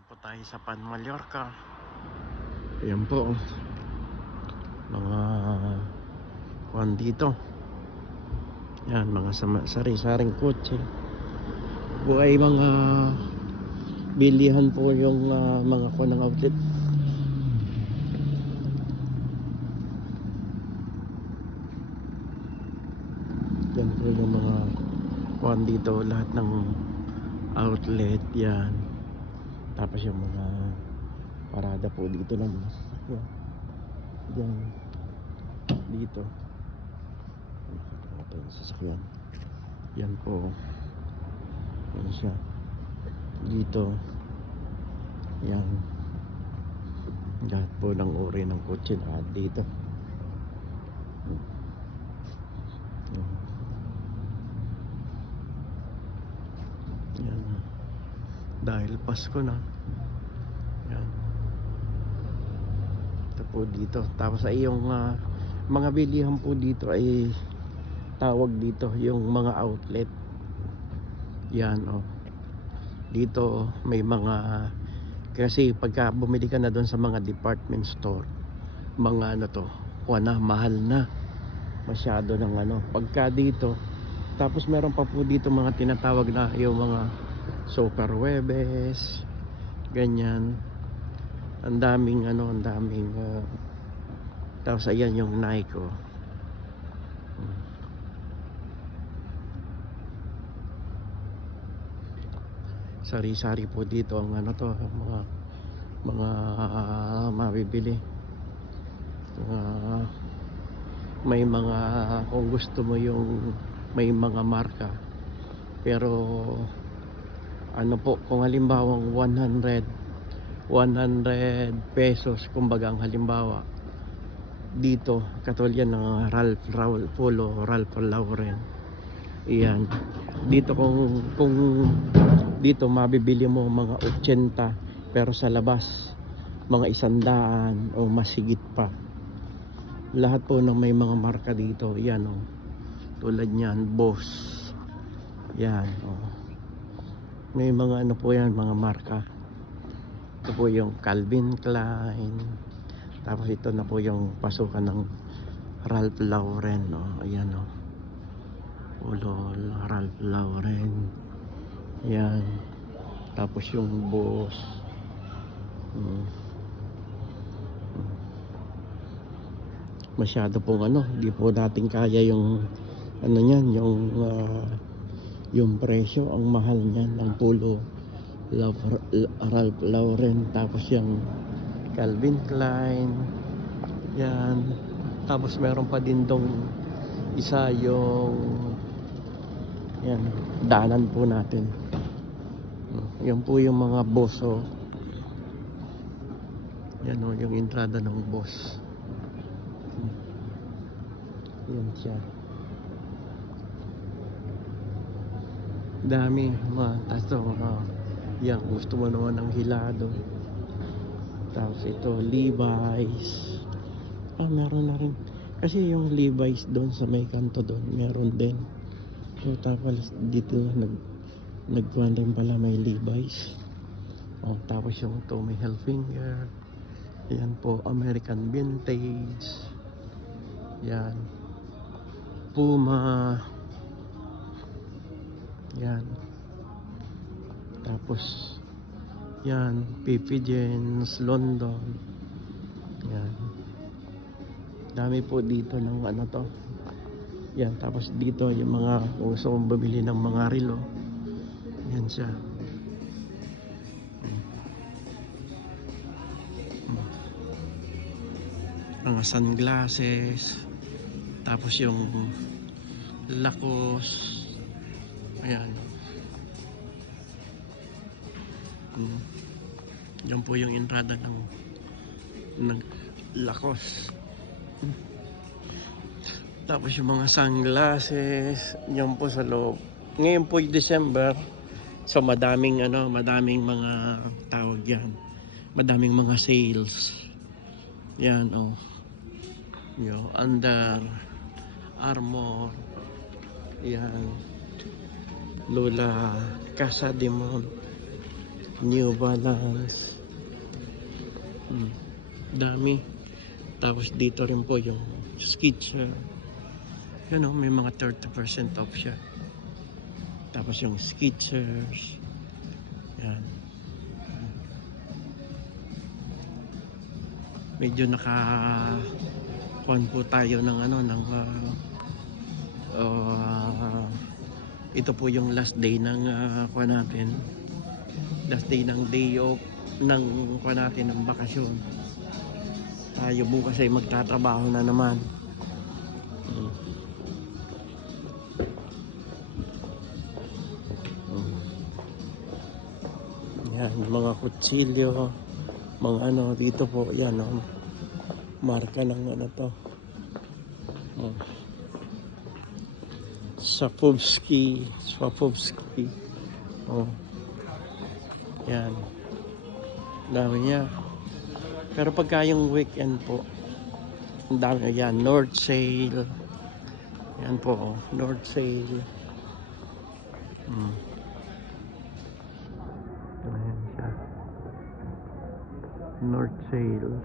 Dito po tayo sa Pan Mallorca. Ayan po mga kuwan dito. Yan, mga sari-saring kotse. Po ay mga bilihan po yung mga kuwan ng outlet. Yan po yung mga kuwan dito, lahat ng outlet yan. Tapos yung mga parada po dito lang yan dito ito yung sasakyan yan po yan siya dito yan lahat po ng uri ng kotse lahat dito yan dahil Pasko na yan ito po dito. Tapos ay yung mga bilihan po dito ay tawag dito yung mga outlet yan dito may mga kasi pagka bumili ka na doon sa mga department store mga mahal na masyado ng pagka dito. Tapos meron pa po dito mga tinatawag na yung mga Super Webes ganyan. Ang daming tapos ayan yung Nike sari-sari po dito ang mga mabibili may mga kung gusto mo yung may mga marka pero po kung halimbawa 100 pesos kumbaga ang halimbawa dito katulad yan ng Ralph Lauren iyan dito kung dito mabibili mo mga 80 pero sa labas mga 100 o mas higit pa lahat po ng may mga marka dito yan tulad niyan Boss yan may mga po yan mga marka. Ito po yung Calvin Klein. Tapos ito na po yung pasukan ng Ralph Lauren ayan Ralph Lauren ayan. Tapos yung Boss masyado pong hindi po natin kaya yung niyan yung presyo ang mahal niyan ng pulo Ralph Lauren. Tapos yung Calvin Klein yan. Tapos meron pa din dong isa yung yan daanan po natin yan po yung mga Boss yan yung entrada ng Boss yan siya dami yan gusto mo naman ng hilado. Tapos ito Levi's meron na rin kasi yung Levi's doon sa may kanto doon meron din so tapos dito nagkuhan rin pala may Levi's tapos yung Tommy Hilfiger yan po American Vintage yan Puma yan. Tapos yan PP Jeans London yan dami po dito ng yan. Tapos dito yung mga gusto mong bumili ng mga relo yan siya mga sunglasses. Tapos yung Lacoste ayan yan po yung entrada ng Lacoste. Tapos yung mga sunglasses yan po sa loob. Ngayon po yung December so madaming mga tawag yan madaming mga sales yan Under Armour yan Lola Casa de Mon New Balance. Dami. Tapos dito rin po yung Skechers. Yan o, may mga 30% off siya. Tapos yung Skechers. Yan. Medyo kuhan po tayo ng ano, ng ito po yung last day ng kuhan natin. Last day ng day off ng kuhan natin ng bakasyon. Tayo bukas ay magtatrabaho na naman. Yan, mga kutsilyo, mga ano dito po, yan marka ng ano to. Swarovski. Yan. Dami niya. Pero pagka yung weekend po, ang dami yan, North Sale. Yan po, North Sale. Ayan siya. North Sale.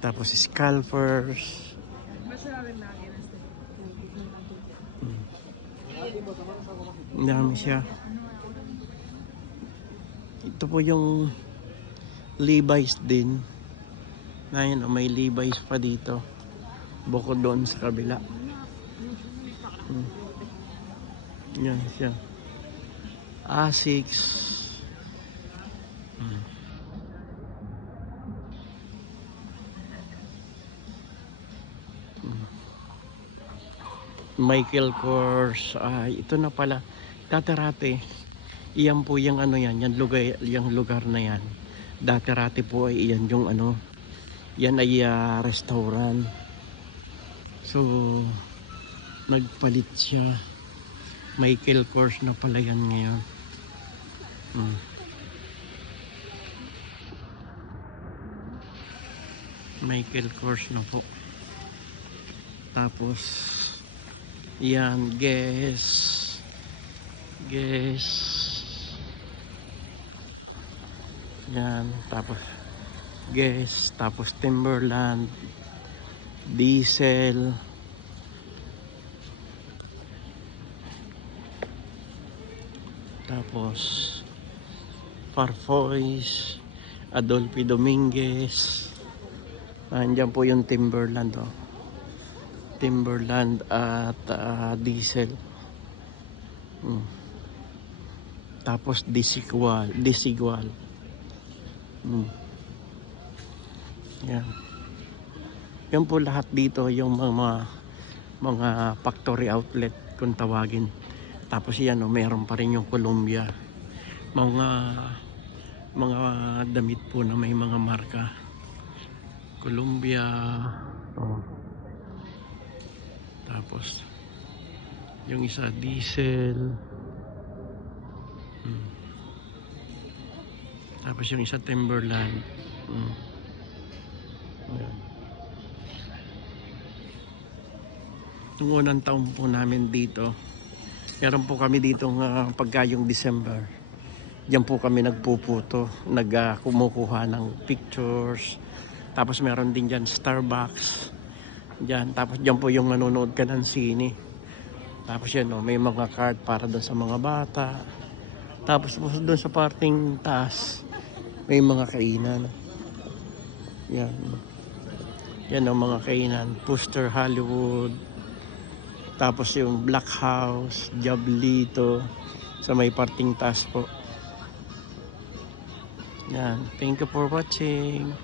Tapos scalpers. Ang dami siya. Ito po yung Levi's din. Ngayon, may Levi's pa dito. Bukod doon sa kabila. Yan siya. Asics. Michael Kors. Ito na pala. Dati-rati. Iyan po yung ano yan. Yung lugar na yan. Dati-rati po ay iyan yung ano. Yan ay restaurant. So, nagpalit siya. Michael Kors na pala yan ngayon. Michael Kors na po. Tapos yan, Guess. Yan, tapos Guess, tapos Timberland, Diesel. Tapos Farfois, Adolphe Dominguez. Andiyan po yung Timberland Timberland at Diesel. Tapos Desigual. Yan. Yan po lahat dito yung mga factory outlet kung tawagin. Tapos yan meron pa rin yung Columbia. Mga damit po na may mga marka. Columbia. Tapos yung isa Diesel. Tapos yung isa Timberland. Ayan. Nung unang taon po namin dito, meron po kami dito pagka yung December. Diyan po kami nagpuputo, kumukuha ng pictures. Tapos meron din dyan Starbucks. Diyan. Tapos diyan po yung nanonood ka ng sine. Tapos yan may mga card para doon sa mga bata. Tapos doon sa parting taas, may mga kainan. Yan. Yan mga kainan. Puster Hollywood. Tapos yung Black House, Diablito. Sa may parting taas po. Yan. Thank you for watching.